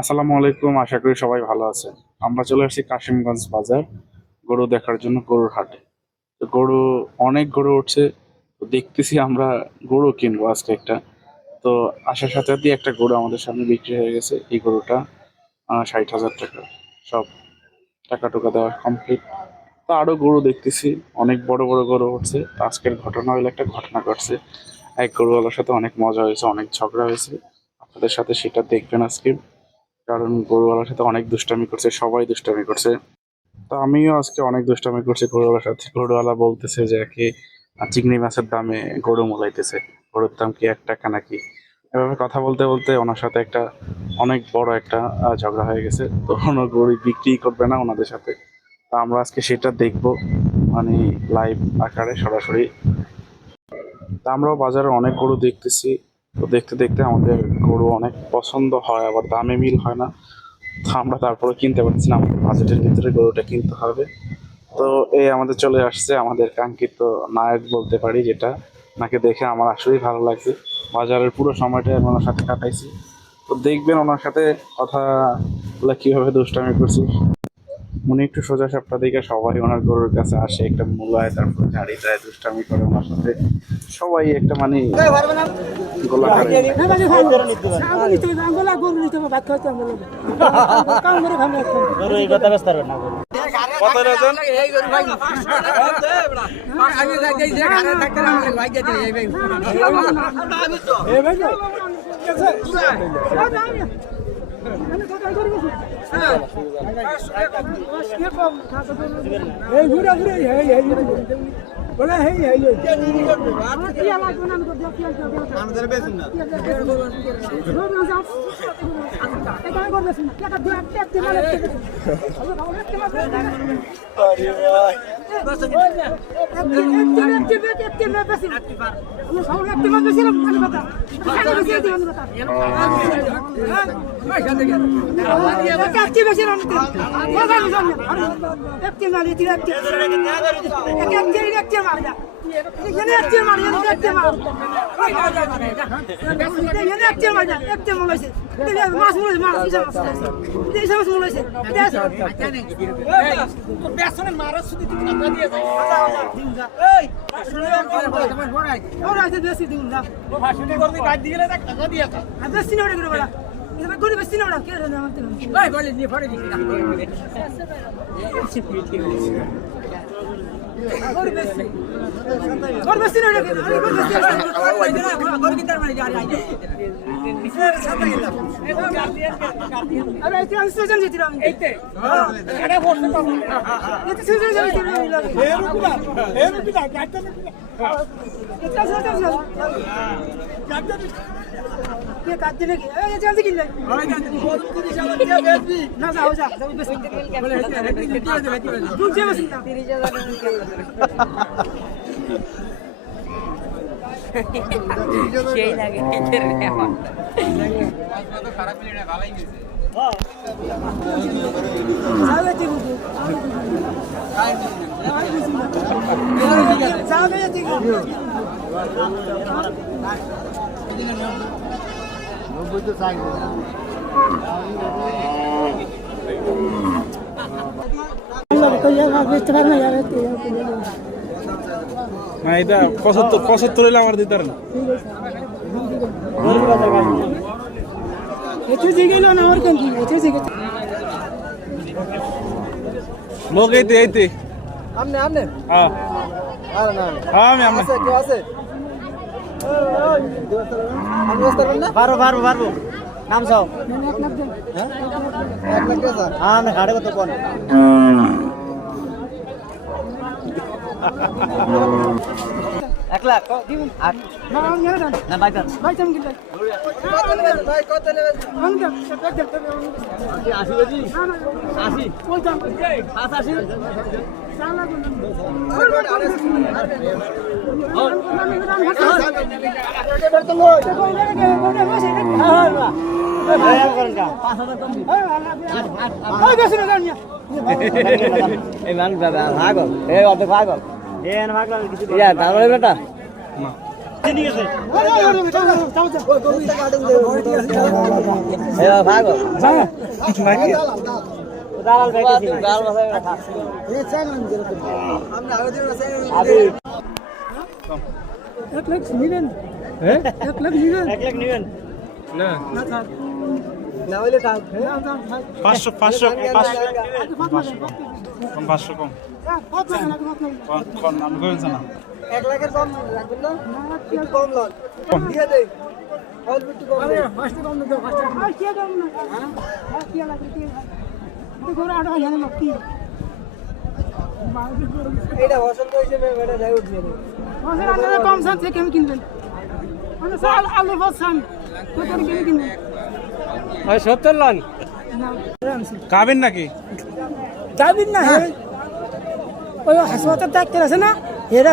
আসসালামু আলাইকুম, আশা করি সবাই ভালো আছেন। আমরা চলে আসছি কাশিমগঞ্জ বাজার গরু দেখার জন্য, গরুর হাটে। তো গরু, অনেক গরু উঠছে। তো দেখতেছি আমরা গরু কিনবো আজকে একটা। তো আসার সাথে সাথে একটা গরু আমাদের সামনে বিক্রি হয়ে গেছে। এই গরুটা 60,000 টাকা। সব টাকা টুকা দেওয়া কমপ্লিট। তো আরো গরু দেখতেছি, অনেক বড় বড় গরু উঠছে। তো আজকের ঘটনা হলো, একটা ঘটনা ঘটছে। এক গরুওয়ালার সাথে অনেক মজা হয়েছে, অনেক ঝগড়া হয়েছে। আপনাদের সাথে সেটা দেখবেন আজকে। কারণ গরুওয়ালার সাথে অনেক দুষ্টামি করছে, সবাই দুষ্টামি করছে। তো আমিও আজকে অনেক দুষ্টামি করছি গরুওয়ালার সাথে। গরুওয়ালা বলতেছে যে কি চিংড়ি মাছের দামে গরু মোলাইতেছে, গরুর দাম কি 1 টাকা নাকি। এভাবে কথা বলতে বলতে ওনার সাথে একটা অনেক বড় একটা ঝগড়া হয়ে গেছে। তো কোনো গরু বিক্রি করবে না ওনাদের সাথে। তা আমরা আজকে সেটা দেখবো, মানে লাইভ আকারে সরাসরি। তা আমরাও বাজারে অনেক গরু দেখতেছি। তো দেখতে দেখতে আমাদের গরু অনেক পছন্দ হয়, আবার দামে মিল হয় না। তো আমরা তারপরে কিনতে পারছি না, আমাদের বাজেটের ভিতরে গরুটা কিনতে হবে। তো এই আমাদের চলে আসছে আমাদের কাঙ্ক্ষিত নায়ক বলতে পারি, যেটা নাকে দেখে আমার আসলেই ভালো লাগছে। বাজারের পুরো সময়টা আমি ওনার সাথে কাটাইছি। তো দেখবেন ওনার সাথে কথা বলে কীভাবে দুষ্টামি করছি। উনি একটু সোজা সাপটা দিকে, সবাই ওনার গরুর কাছে আসে, একটা মূলায়, তারপর ঝাড়ি দেয়, দুষ্টামি করে ওনার সাথে। সবাই একটা মানে গোলা করে। কত ডজন? বলে হেই হেই সেই লাগে না, এটা 75 হইলে আমার দিতে পারে না। লোক এইতে এইতে আমনে আমনে হ্যাঁ আরে না হ্যাঁ, আমি আমি আছে কেউ আছে আমি বসতে না পারবো নাম চাও হ্যাঁ 1 লাখ টাকা হ্যাঁ আমি গাড়ি কত কোন 1 লাখ দিন আর না না ভাই চাম কি কত নেবেন ভাই কত নেবেন আমি তো 80 বেজি 80 কই দাম 85 বেটা ভাগো দালাল বেঁচেছি গাল মাথায় রাখা এক লাখ নিবেন এক লাখ নিবেন এক লাখ নিবেন না থাক না হইলে থাক 500 কম কোন আমি কইছ না 1 লাখের কম রাখবেন না একটু কম লন দিয়ে দেই অল্প একটু কম আরে ফার্স্ট কম না ফার্স্ট আর কি কম না হ্যাঁ কি লাগে কি তো গোরা আড়া জানে না কি এইটা বসন্ত হিসেবে বেটা যাই উঠবে মাসের আন্দাজে কম সান থেকে কেমন কিনবেন মানে সাল আলু বসান তো করে কেমন কিনবেন ভাই 70 লন না কাবিন নাকি যাবেন না ওই হাসপাতাল ডাক্তার আছে না এরা